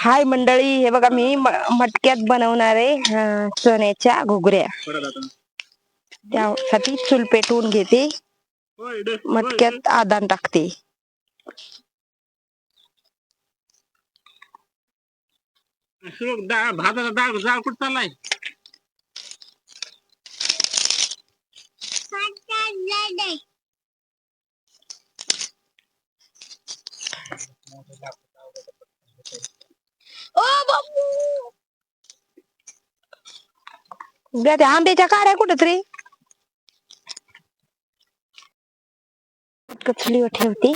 हाय मंडळी हे बघा मी मटक्यात बनवणार आहे चण्याच्या घुगऱ्या. त्यासाठी चूल पेटवून घेते. मटक्यात आदान टाकते. भाताचा डाळ डाळ कुठं चाललाय? उद्या त्या आंब्याच्या काड्या कुठं तरी चुलीवर ठेवते?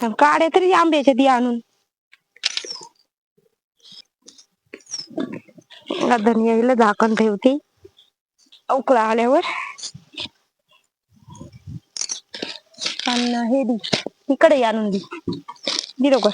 अन काड्या तरी आंब्याच्या दी आणून. धनियाला झाकण ठेवते. उकळा आल्यावर. आणि हे दी. इकडे आणून दी. दिलो कर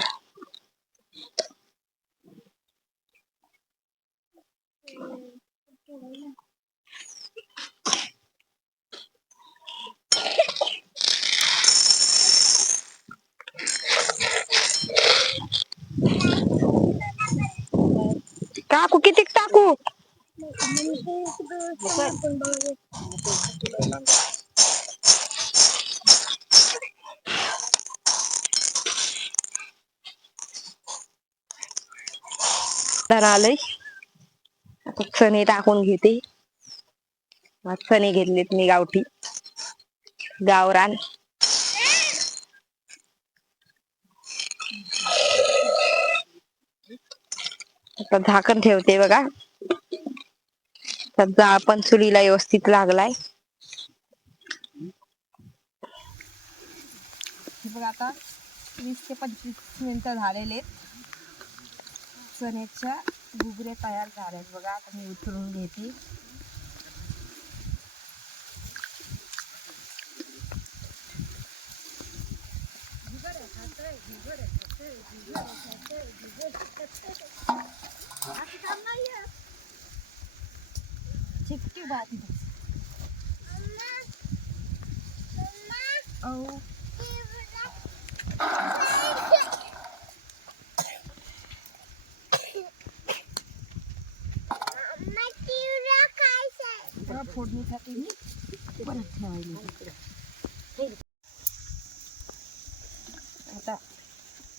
टाकू किती टाकू? तर आलंय. आता चणे टाकून घेते. मग चणे घेतलेत मी गावठी. गावरान. झाकण ठेवते बघा. तर जाळ पण चुलीला व्यवस्थित लागलाय. बघा आता वीस ते पंचवीस मिनिटं झालेले चण्याच्या घुगऱ्या तयार झाल्यात बघा. आता मी उतरून घेते. चिपटी बाती Oh. फोडणीसाठी मी. परत ठेवायला आता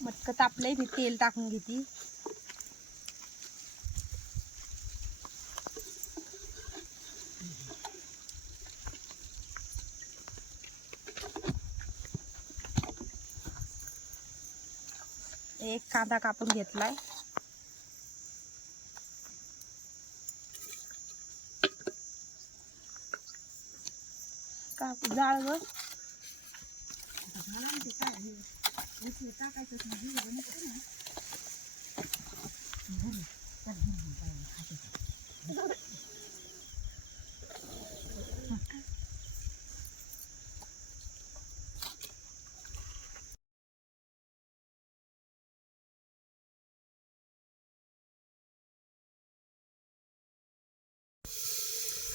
मटक तापलंय मी तेल टाकून घेते. एक कांदा कापून घेतलाय. कापू जाळ वर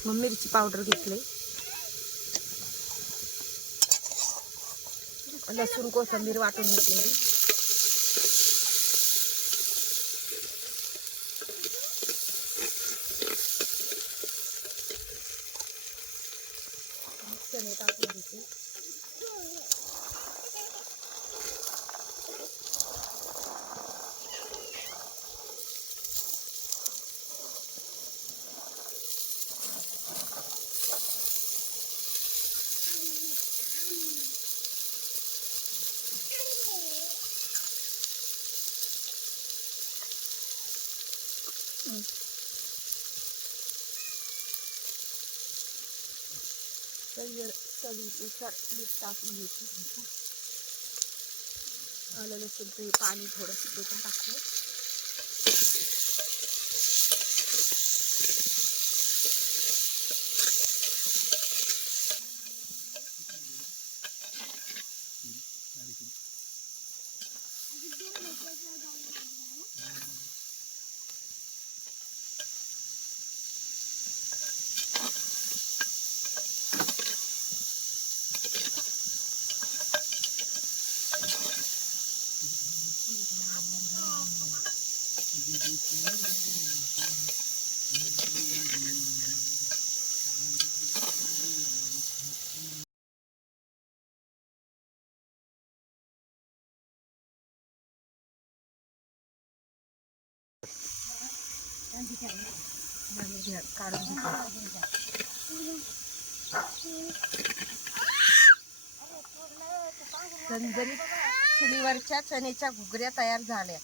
मग मिरची पावडर घेतली. लसूण कोथंबीर वाटून घेतली चणे टाकून घेते तर चवीनुसार मीठ टाकून घ्यायची आलं लसूणचं हे पाणी थोडंसं ते पण टाकलं झणझणीत चुलीवरच्या चण्याच्या घुगऱ्या तयार झाल्या.